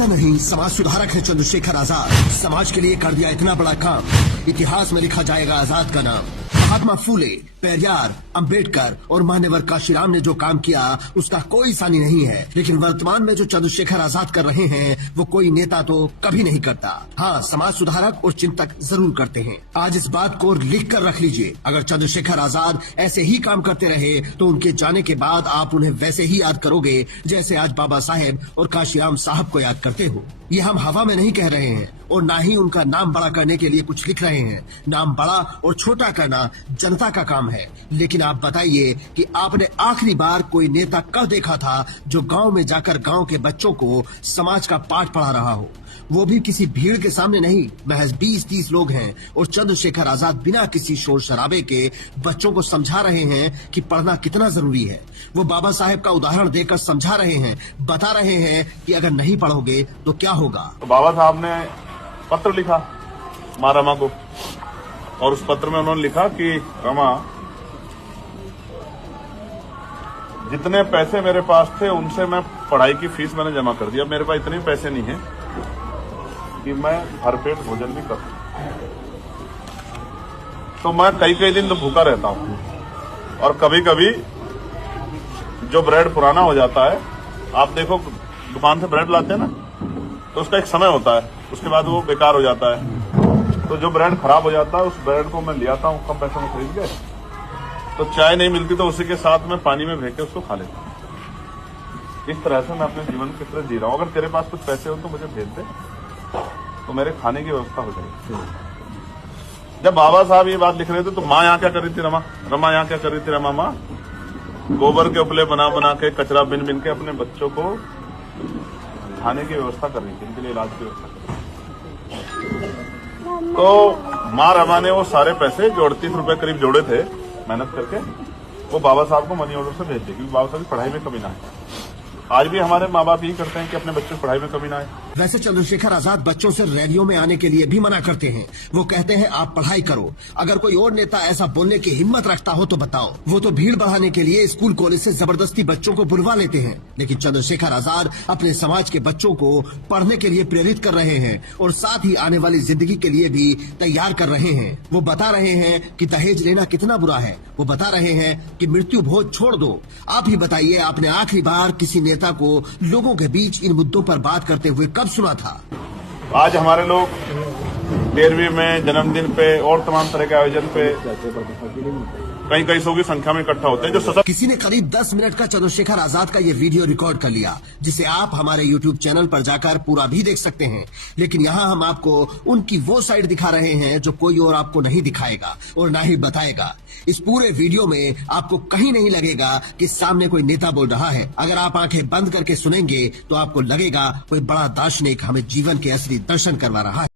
पता नहीं समाज सुधारक है चंद्रशेखर आजाद। समाज के लिए कर दिया इतना बड़ा काम, इतिहास में लिखा जाएगा आजाद का नाम। महात्मा फूले, पेरियार, अंबेडकर और मान्यवर काशीराम ने जो काम किया उसका कोई सानी नहीं है। लेकिन वर्तमान में जो चंद्रशेखर आजाद कर रहे हैं वो कोई नेता तो कभी नहीं करता। हाँ, समाज सुधारक और चिंतक जरूर करते हैं। आज इस बात को लिख कर रख लीजिए। अगर चंद्रशेखर आजाद ऐसे ही काम करते रहे तो उनके जाने के बाद आप उन्हें वैसे ही याद करोगे जैसे आज बाबा साहेब और काशीराम साहब को याद करते हो। ये हम हवा में नहीं कह रहे हैं और ना ही उनका नाम बड़ा करने के लिए कुछ लिख रहे हैं। नाम बड़ा और छोटा करना जनता का काम है। लेकिन आप बताइए कि आपने आखिरी बार कोई नेता कब देखा था जो गांव में जाकर गांव के बच्चों को समाज का पाठ पढ़ा रहा हो, वो भी किसी भीड़ के सामने नहीं। महज 20-30 लोग हैं और चंद्रशेखर आजाद बिना किसी शोर शराबे के बच्चों को समझा रहे हैं कि पढ़ना कितना जरूरी है। वो बाबा साहेब का उदाहरण देकर समझा रहे हैं, बता रहे हैं कि अगर नहीं पढ़ोगे तो क्या होगा। तो बाबा साहब ने पत्र लिखा माँ रमा को और उस पत्र में उन्होंने लिखा कि रमा, जितने पैसे मेरे पास थे उनसे मैं पढ़ाई की फीस मैंने जमा कर दिया। मेरे पास इतने पैसे नहीं है कि मैं भरपेट भोजन भी कर सकूं। तो मैं कई दिन तो भूखा रहता हूं और कभी कभी जो ब्रेड पुराना हो जाता है, आप देखो दुकान से ब्रेड लाते हैं ना, तो उसका एक समय होता है, उसके बाद वो बेकार हो जाता है। तो जो ब्रेड खराब हो जाता है उस ब्रेड को मैं ले आता हूँ कम पैसों में खरीद के। तो चाय नहीं मिलती तो उसी के साथ में पानी में भेज के उसको खा लेता हूँ। इस तरह से मैं अपने जीवन की तरह जी रहा हूँ। अगर तेरे पास कुछ पैसे हो तो मुझे भेज दे, तो मेरे खाने की व्यवस्था हो जाएगी। जब बाबा साहब ये बात लिख रहे थे तो माँ यहाँ क्या कर रही थी, रमा यहाँ क्या कर रही थी। रमा माँ गोबर के उपले बना बना के, कचरा बिन बिन के अपने बच्चों को खाने की व्यवस्था कर रही थी, इनके लिए इलाज की व्यवस्था कर रही थी। तो माँ रमा ने वो सारे पैसे जो 38 रुपए करीब जोड़े थे मेहनत करके, वो बाबा साहब को मनी ऑर्डर से भेज दिए, क्योंकि बाबा साहब की पढ़ाई में कमी ना है। आज भी हमारे माँ बाप यही करते हैं कि अपने बच्चों की पढ़ाई में कमी ना आए। वैसे चंद्रशेखर आजाद बच्चों से रैलियों में आने के लिए भी मना करते हैं। वो कहते हैं आप पढ़ाई करो। अगर कोई और नेता ऐसा बोलने की हिम्मत रखता हो तो बताओ। वो तो भीड़ बढ़ाने के लिए स्कूल कॉलेज से जबरदस्ती बच्चों को बुलवा लेते हैं। लेकिन चंद्रशेखर आजाद अपने समाज के बच्चों को पढ़ने के लिए प्रेरित कर रहे हैं और साथ ही आने वाली जिंदगी के लिए भी तैयार कर रहे हैं। वो बता रहे हैं कि दहेज लेना कितना बुरा है। वो बता रहे हैं कि मृत्यु भोज छोड़ दो। आप ही बताइए, आपने आखिरी बार किसी नेता को लोगों के बीच इन मुद्दों पर बात करते हुए कब सुना था? आज हमारे लोग 13वीं में, जन्मदिन पे और तमाम तरह के आयोजन पे कई सौ की संख्या में इकट्ठा होते हैं। जो किसी ने करीब 10 मिनट का चंद्रशेखर आजाद का ये वीडियो रिकॉर्ड कर लिया, जिसे आप हमारे YouTube चैनल पर जाकर पूरा भी देख सकते हैं। लेकिन यहाँ हम आपको उनकी वो साइड दिखा रहे हैं जो कोई और आपको नहीं दिखाएगा और ना ही बताएगा। इस पूरे वीडियो में आपको कहीं नहीं लगेगा कि सामने कोई नेता बोल रहा है। अगर आप आंखें बंद करके सुनेंगे तो आपको लगेगा कोई बड़ा दार्शनिक हमें जीवन के असली दर्शन करवा रहा है।